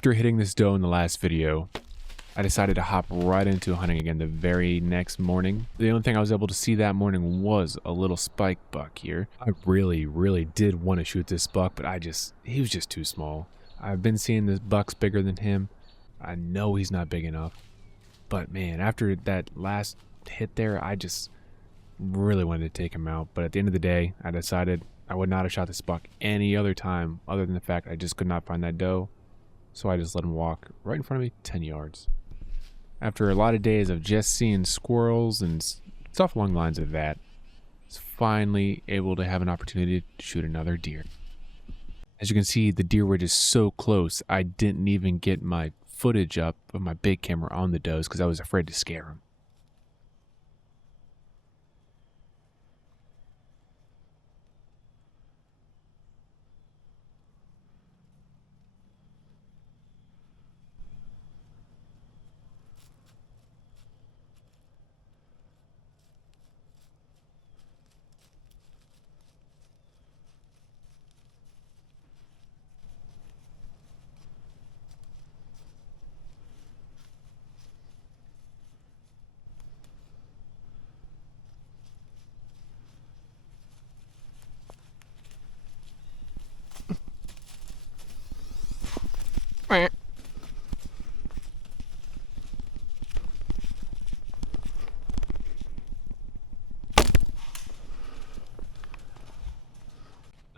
After hitting this doe in the last video, I decided to hop right into hunting again the very next morning. The only thing I was able to see that morning was a little spike buck here. I really did want to shoot this buck, but he was just too small. I've been seeing this bucks bigger than him. I know he's not big enough. But man, after that last hit there, I just really wanted to take him out. But at the end of the day, I decided I would not have shot this buck any other time other than the fact I just could not find that doe. So I just let him walk right in front of me 10 yards. After a lot of days of just seeing squirrels and stuff along the lines of that, I was finally able to have an opportunity to shoot another deer. As you can see, the deer were just so close, I didn't even get my footage up of my big camera on the does because I was afraid to scare them.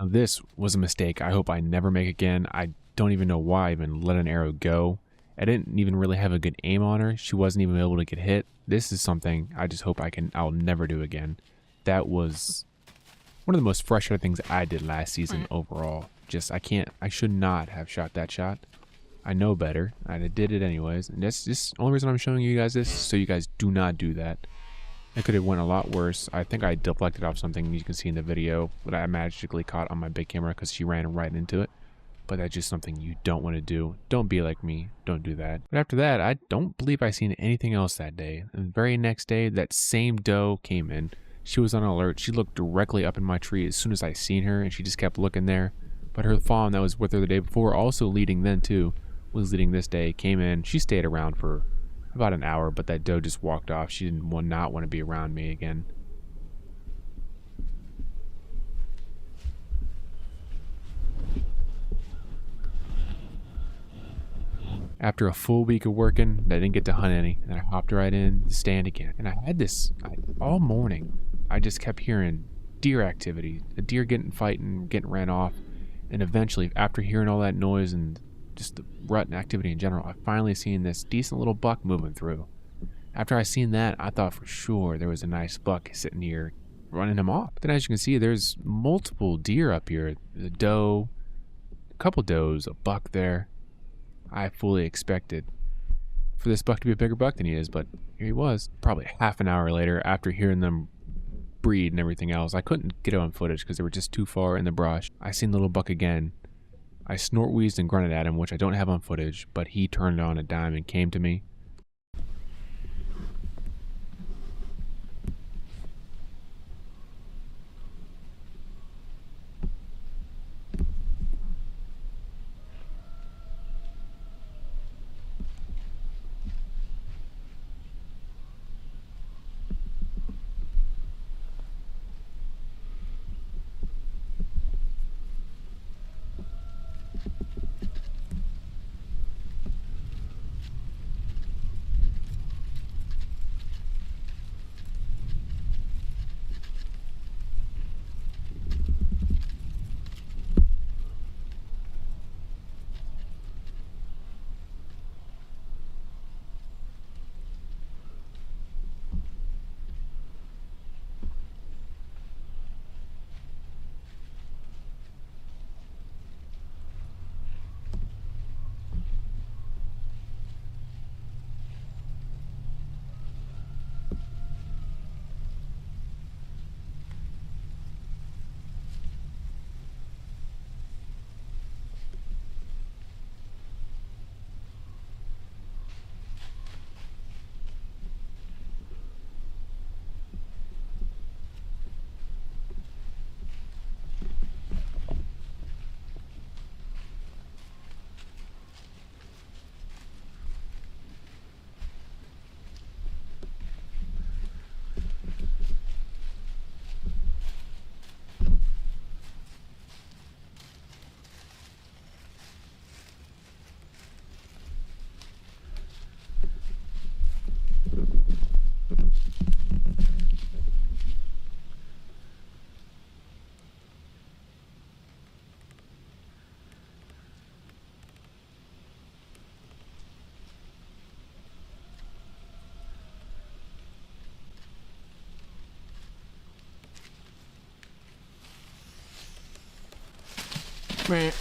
Now this was a mistake I hope I never make again. I don't even know why I even let an arrow go. I didn't even really have a good aim on her. She wasn't even able to get hit. This is something I just hope I'll never do again. That was one of the most frustrating things I did last season overall. I should not have shot that shot. I know better. I did it anyways. And that's just the only reason I'm showing you guys this, so you guys do not do that. It could have went a lot worse. I think I deflected off something you can see in the video that I magically caught on my big camera because she ran right into it. But that's just something you don't want to do. Don't be like me. Don't do that. But after that, I don't believe I seen anything else that day. And the very next day, that same doe came in. She was on alert. She looked directly up in my tree as soon as I seen her, and she just kept looking there. But her fawn that was with her the day before, also leading then too, was leading this day, came in. She stayed around for about an hour, but that doe just walked off. She didn't not want to be around me again. After a full week of working, I didn't get to hunt any, and I hopped right in to stand again. And I had this all morning. I just kept hearing deer activity, a deer fighting, getting ran off, and eventually, after hearing all that noise and just the rut and activity in general, I finally seen this decent little buck moving through. After I seen that, I thought for sure there was a nice buck sitting here running him off. But then as you can see, there's multiple deer up here. The doe, a couple does, a buck there. I fully expected for this buck to be a bigger buck than he is, but here he was. Probably half an hour later, after hearing them breed and everything else, I couldn't get it on footage because they were just too far in the brush. I seen the little buck again. I snort wheezed and grunted at him, which I don't have on footage, but he turned on a dime and came to me. man.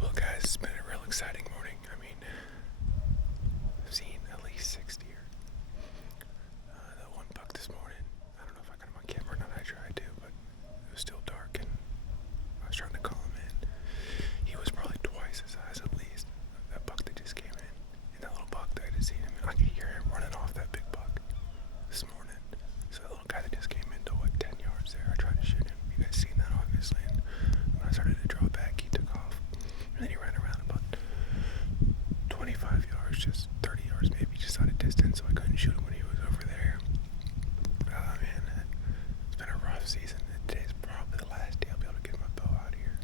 Well, guys, it's been a real exciting morning. I mean, I've seen at least 6 deer. That one buck this morning, I don't know if I got him on camera or not. I tried to, but it was still dark and I was trying to call him in. He was probably twice the size at least of that buck that just came in. And that little buck that I just seen him, I could hear him running off that big buck this morning. So that little guy that just came into 10 yards there, I tried to shoot him. You guys seen that obviously. And when I started to draw back, he took off. And then he ran around about 25 yards, just 30 yards maybe, just out of distance, so I couldn't shoot him when he was over there. Man, it's been a rough season. Today's probably the last day I'll be able to get my bow out here.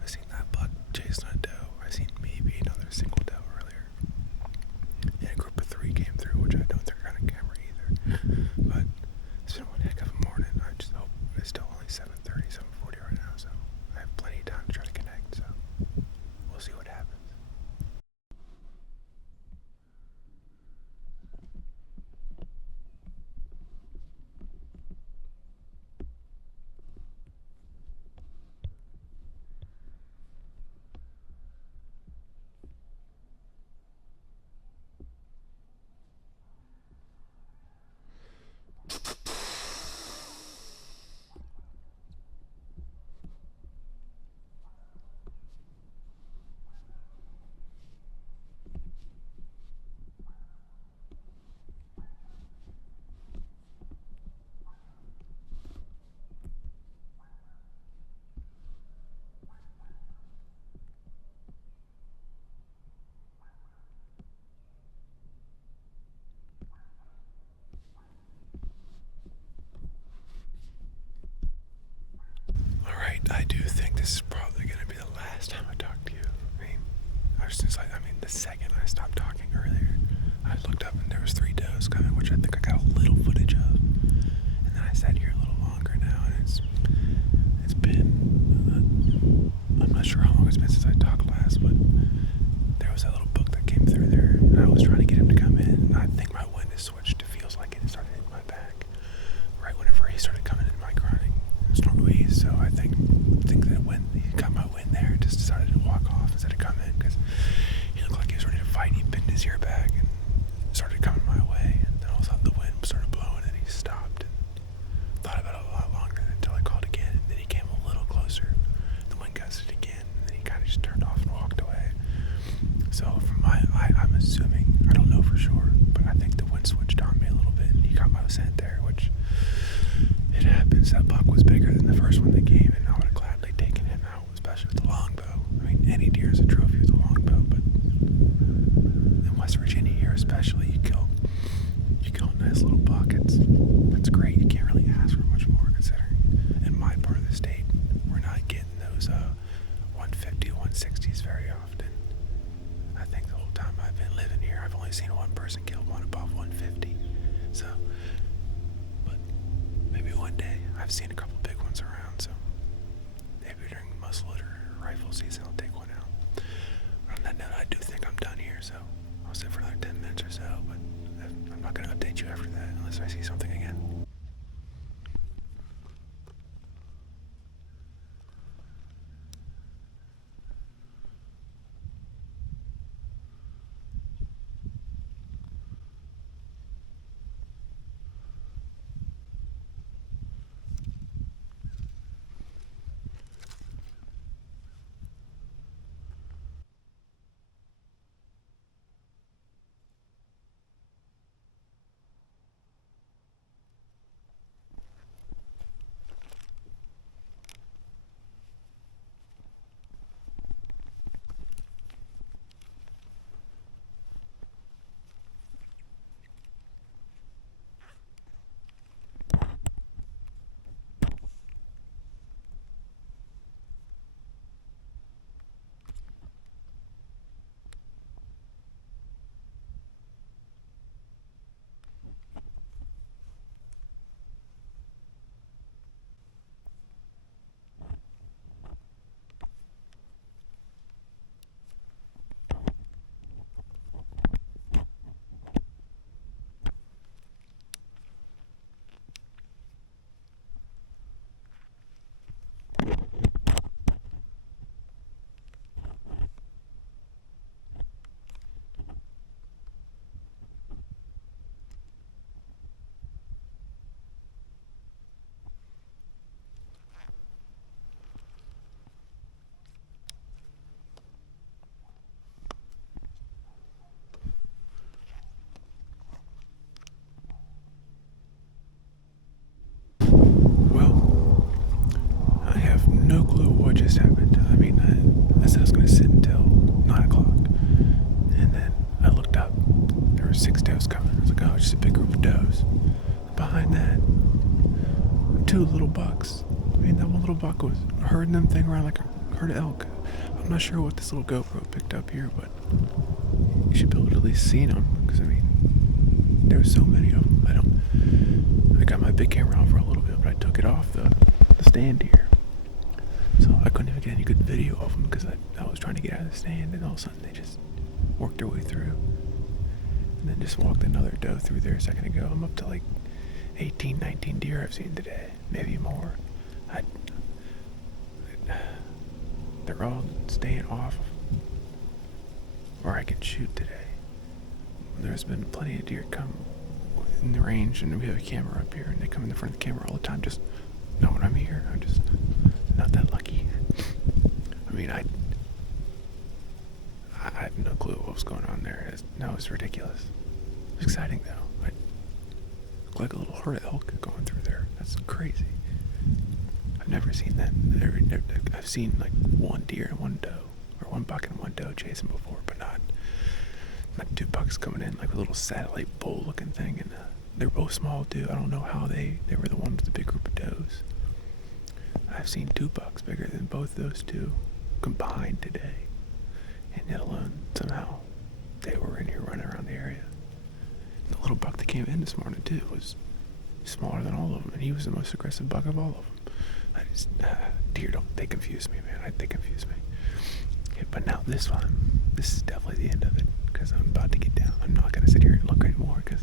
I seen that buck chasing a doe. I seen maybe another single doe earlier. And a group of 3 came through, which I don't think are on camera either. But it's been one heck of a morning. I just hope it's still only 7:30, 7:40 right now, so I have plenty of time to try to connect, so we'll see what happens. Alright, I do think this is probably going to be the last time I talk to you. The second I stopped talking earlier, I looked up and there was 3 does coming, which I think I got a little footage of. And then I sat here a little longer now, and it's been, I'm not sure how long it's been since I talked last, but there was that little book that came through there, and I was trying to get him to come in, and I think my wind has switched. It feels like it started hitting my back right whenever he started coming in my grinding storm ease, so I think that when he got my wind there, it just decided to walk off instead of come in, because he looked like he was ready to fight. He pinned his ear back and started coming my way, and then all of a sudden the wind started blowing and he stopped and thought about it a lot longer until I called again, and then he came a little closer. The wind gusted again, and then he kind of just turned off and walked away. So I'm assuming, I don't know for sure, but I think the wind switched on me a little bit and he got my scent there, which it happens. That buck was bigger than the first one that came, and I would have gladly taken him out, especially with the longbow. I mean, any deer is a trophy with a longbow, but in West Virginia here especially, you kill a nice little buck. That's great. You can't really ask for much more, considering in my part of the state, we're not getting those 150, 160s very often. I think the whole time I've been living here, I've only seen one person kill one above 150. So, but maybe one day. I've seen a couple big ones around, so clue what just happened. I mean, I said I was going to sit until 9 o'clock. And then I looked up. There were 6 does coming. I was like, oh, it's just a big group of does. Behind that, 2 little bucks. I mean, that one little buck was herding them thing around like a herd of elk. I'm not sure what this little GoPro picked up here, but you should be able to at least see them. Because, I mean, there were so many of them. I got my big camera on for a little bit, but I took it off the stand here. So I couldn't even get any good video of them because I was trying to get out of the stand, and all of a sudden they just worked their way through. And then just walked another doe through there a second ago. I'm up to like 18, 19 deer I've seen today, maybe more. They're all staying off where I can shoot today. There's been plenty of deer come in the range, and we have a camera up here, and they come in the front of the camera all the time, just know when I'm here. I'm just not that lucky. I mean, I have no clue what was going on there. No, it's ridiculous. It's exciting though. I look like a little herd of elk going through there. That's crazy. I've never seen that. I've seen like one deer and one doe, or one buck and one doe chasing before, but not 2 bucks coming in like a little satellite bull looking thing. And they're both small too. I don't know how they were the ones with the big group of does. I've seen 2 bucks bigger than both those 2 combined today, and yet alone somehow they were in here running around the area. And the little buck that came in this morning too was smaller than all of them, and he was the most aggressive buck of all of them. Deer they confuse me, man. They confuse me. Okay, but now this one, this is definitely the end of it, because I'm about to get down. I'm not going to sit here and look anymore because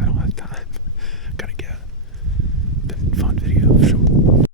I don't have time. Gotta get. Been a fun video.